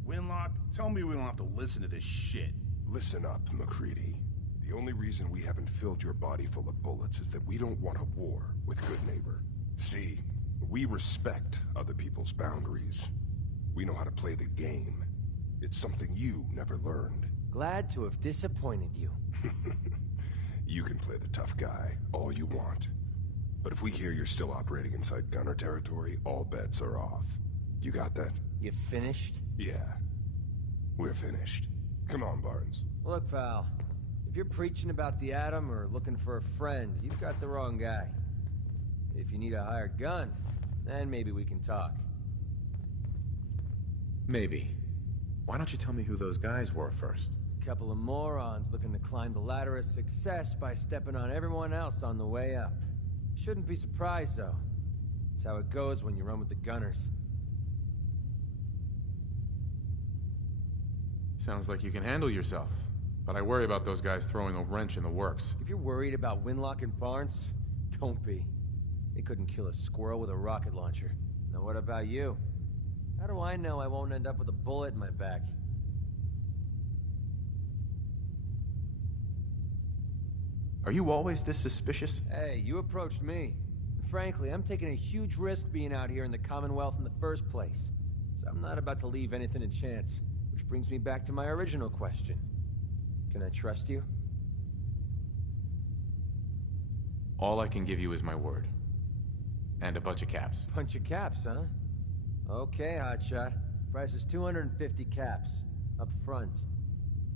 Winlock, tell me we don't have to listen to this shit. Listen up, MacReady. The only reason we haven't filled your body full of bullets is that we don't want a war with Good Neighbor. See, we respect other people's boundaries. We know how to play the game. It's something you never learned. Glad to have disappointed you. You can play the tough guy all you want. But if we hear you're still operating inside Gunner territory, all bets are off. You got that? You finished? Yeah. We're finished. Come on, Barnes. Look, pal. If you're preaching about the atom or looking for a friend, you've got the wrong guy. If you need a hired gun, then maybe we can talk. Maybe. Why don't you tell me who those guys were first? Couple of morons looking to climb the ladder of success by stepping on everyone else on the way up. Shouldn't be surprised, though. It's how it goes when you run with the Gunners. Sounds like you can handle yourself. But I worry about those guys throwing a wrench in the works. If you're worried about Winlock and Barnes, don't be. They couldn't kill a squirrel with a rocket launcher. Now what about you? How do I know I won't end up with a bullet in my back? Are you always this suspicious? Hey, you approached me. And frankly, I'm taking a huge risk being out here in the Commonwealth in the first place. So I'm not about to leave anything to chance. Which brings me back to my original question. Can I trust you? All I can give you is my word. And a bunch of caps. Bunch of caps, huh? Okay, hotshot. Price is 250 caps. Up front.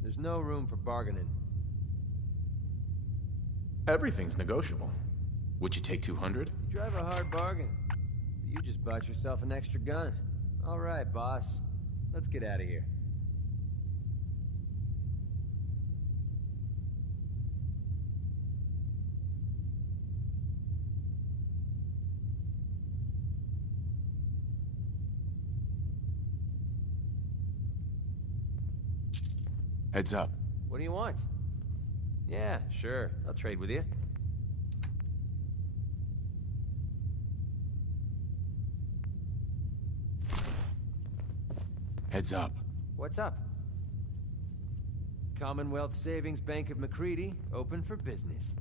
There's no room for bargaining. Everything's negotiable. Would you take 200? You drive a hard bargain. You just bought yourself an extra gun. All right, boss. Let's get out of here. Heads up. What do you want? Yeah, sure. I'll trade with you. Heads up. What's up? Commonwealth Savings Bank of McCready, open for business.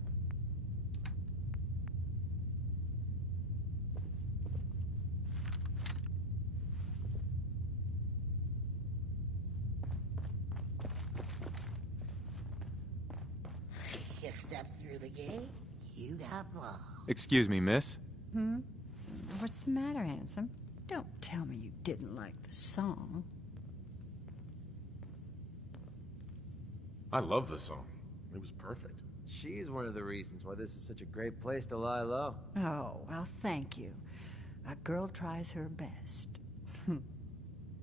You step through the gate, you got balls. Excuse me, miss? What's the matter, handsome? Don't tell me you didn't like the song. I love the song. It was perfect. She's one of the reasons why this is such a great place to lie low. Oh, well, thank you. A girl tries her best.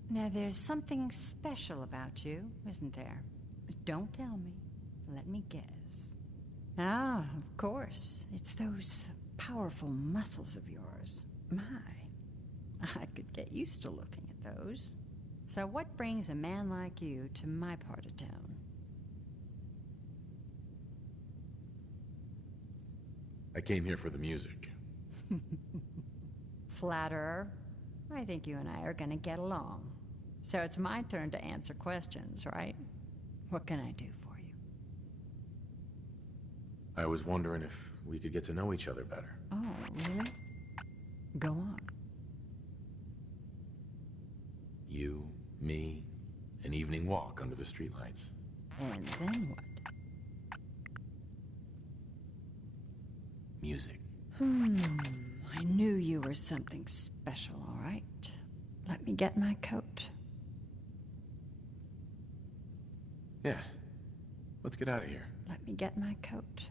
Now, there's something special about you, isn't there? Don't tell me. Let me guess. Ah, of course. It's those powerful muscles of yours. My, I could get used to looking at those. So what brings a man like you to my part of town? I came here for the music. Flatterer. I think you and I are gonna get along. So it's my turn to answer questions, right? What can I do for you? I was wondering if we could get to know each other better. Oh, really? Go on. You, me, an evening walk under the streetlights. And then what? Music. I knew you were something special, all right. Let me get my coat. Yeah. Let's get out of here. Let me get my coat.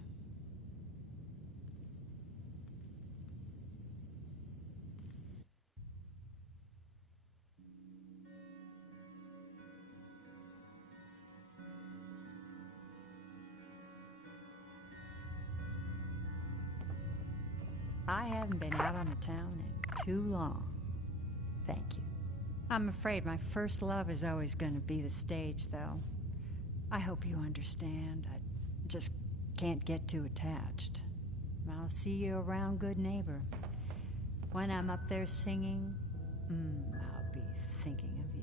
I haven't been out on the town in too long. Thank you. I'm afraid my first love is always going to be the stage, though. I hope you understand. I just can't get too attached. I'll see you around, good neighbor. When I'm up there singing, I'll be thinking of you.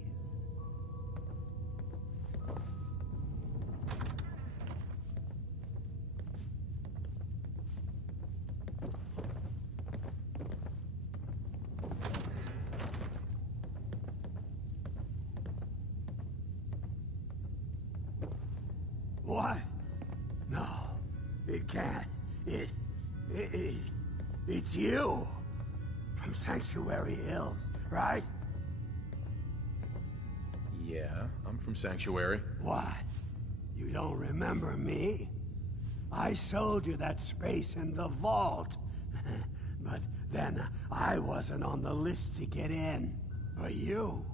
What? No, it can't. It's you. From Sanctuary Hills, right? Yeah, I'm from Sanctuary. What? You don't remember me? I sold you that space in the vault. But then I wasn't on the list to get in. But you,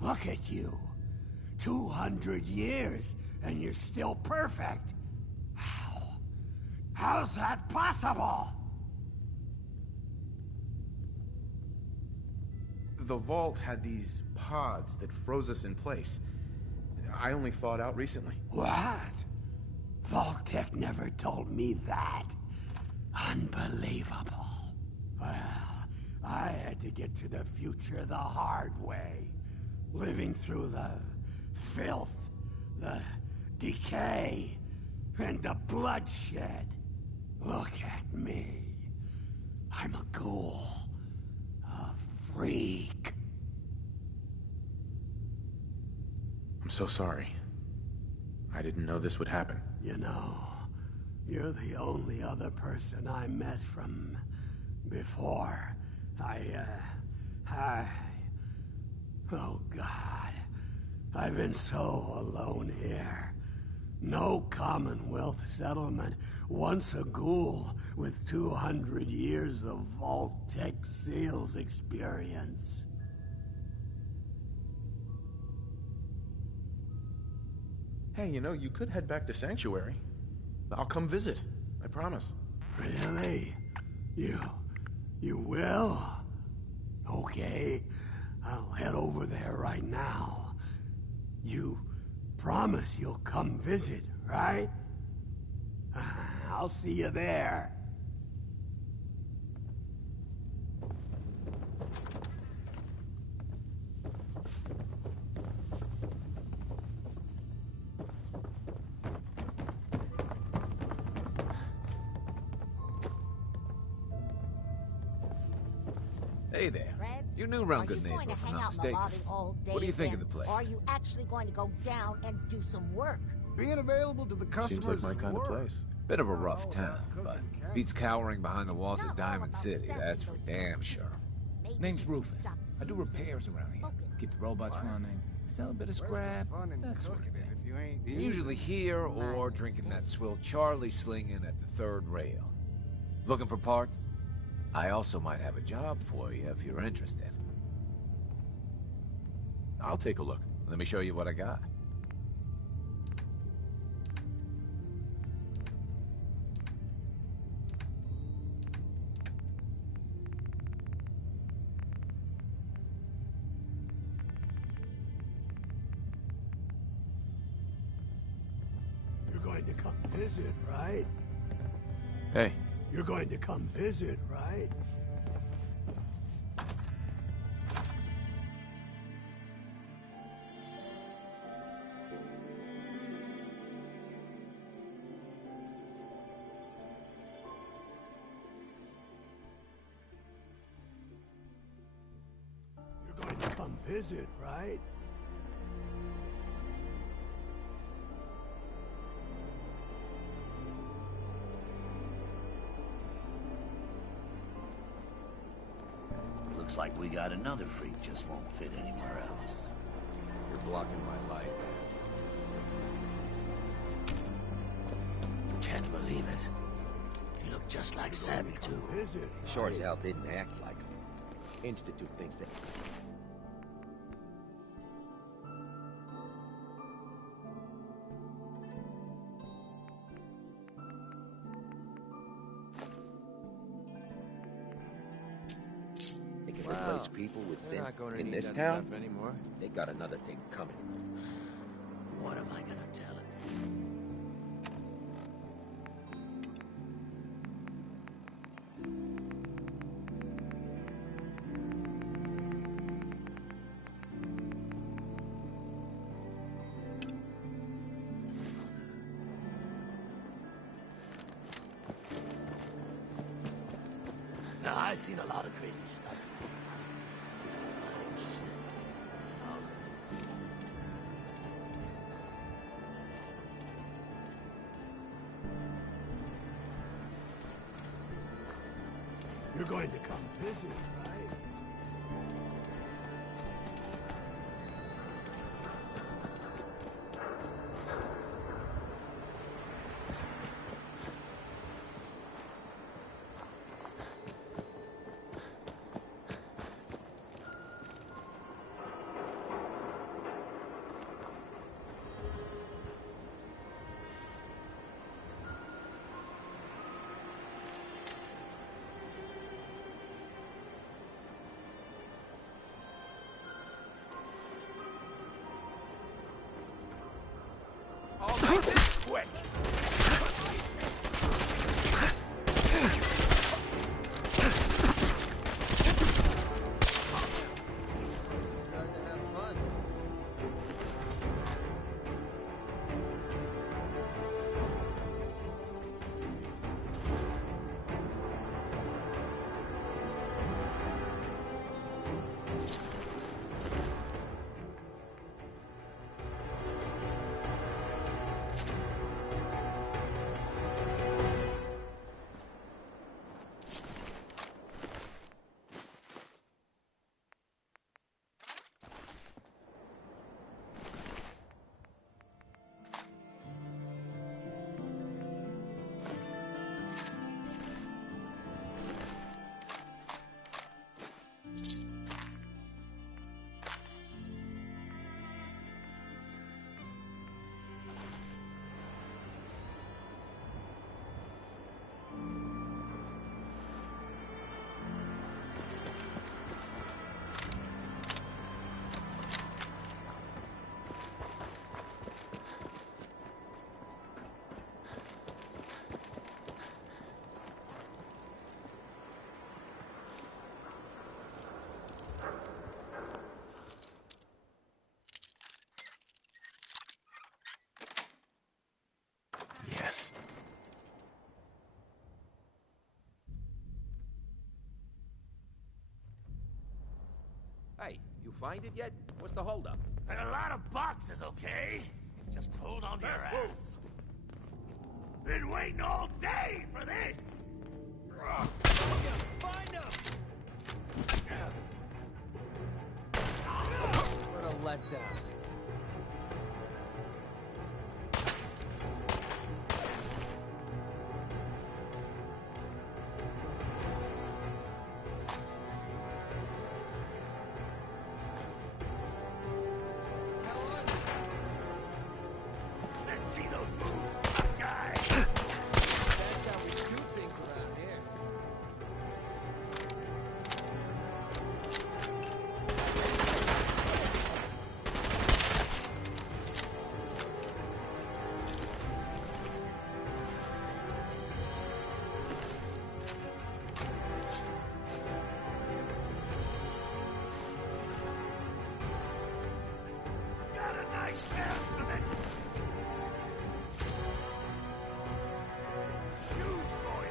look at you. 200 years, and you're still perfect. How? How's that possible? The vault had these pods that froze us in place. I only thawed out recently. What? Vault-Tec never told me that. Unbelievable. Well, I had to get to the future the hard way. Living through the filth, the decay, and the bloodshed. Look at me. I'm a ghoul. A freak. I'm so sorry. I didn't know this would happen. You know, you're the only other person I met from before. Oh God. I've been so alone here. No Commonwealth settlement, once a ghoul with 200 years of Vault-Tec sales experience. Hey, you know, you could head back to Sanctuary. I'll come visit. I promise. Really? You will? Okay, I'll head over there right now. You promise you'll come visit, right? I'll see you there. Hey there. You're new around Good Neighbor, if I'm not mistaken. What do you think of the place? Or are you actually going to go down and do some work? Being available to the Seems like my kind of place. Bit of a rough town, but beats cowering behind the walls of Diamond City, that's for damn sure. Name's Rufus. I do repairs around here. Keep the robots running, sell a bit of scrap, that sort of thing. You're usually here or drinking that swill Charlie slinging at the third rail. Looking for parts? I also might have a job for you if you're interested. I'll take a look. Let me show you what I got. You're going to come visit, right? Hey. You're going to come visit, right? You're going to come visit, right? Looks like we got another freak just won't fit anywhere else. You're blocking my light. Can't believe it. You look just like Sam, too. Sure as hell didn't act like him. Institute thinks that... They can replace people with sense. In this town, anymore. they got another thing coming. What am I gonna tell him? Now, I've seen a lot of crazy stuff. You're going to come visit, right? I'll make this quick. You find it yet? What's the holdup? And a lot of boxes, okay? Just hold on to your ass. Been waiting all day for this! Find him! What a letdown. Let's see those moves, tough guy! That's how we do things around here. Got a nice bounce of it! Shoes for you!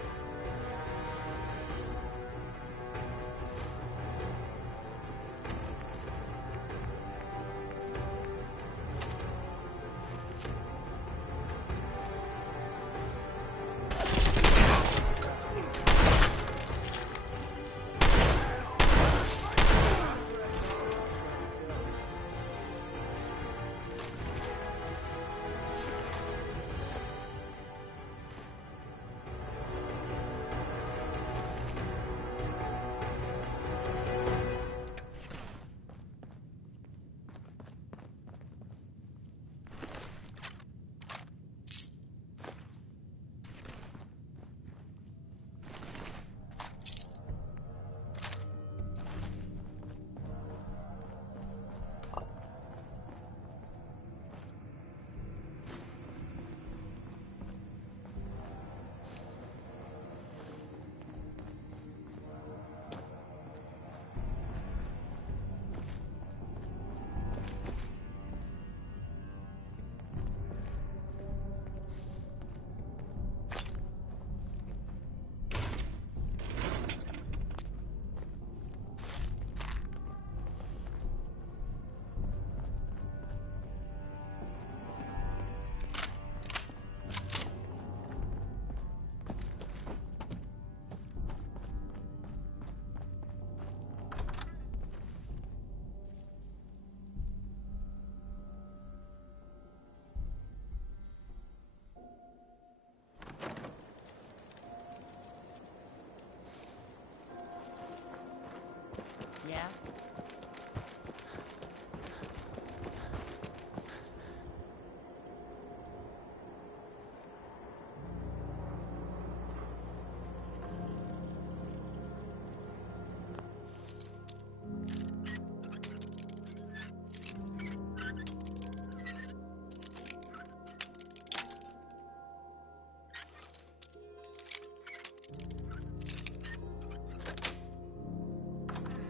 Yeah?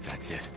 That's it.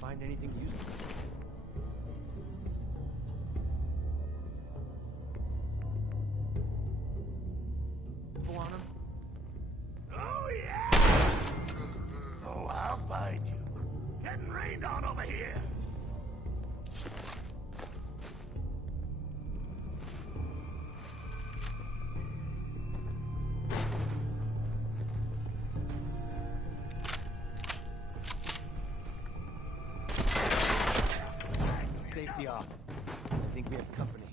Find anything useful? Go on him. Oh, yeah! Oh, I'll find you. Getting rained on over here. Safety off. I think we have company.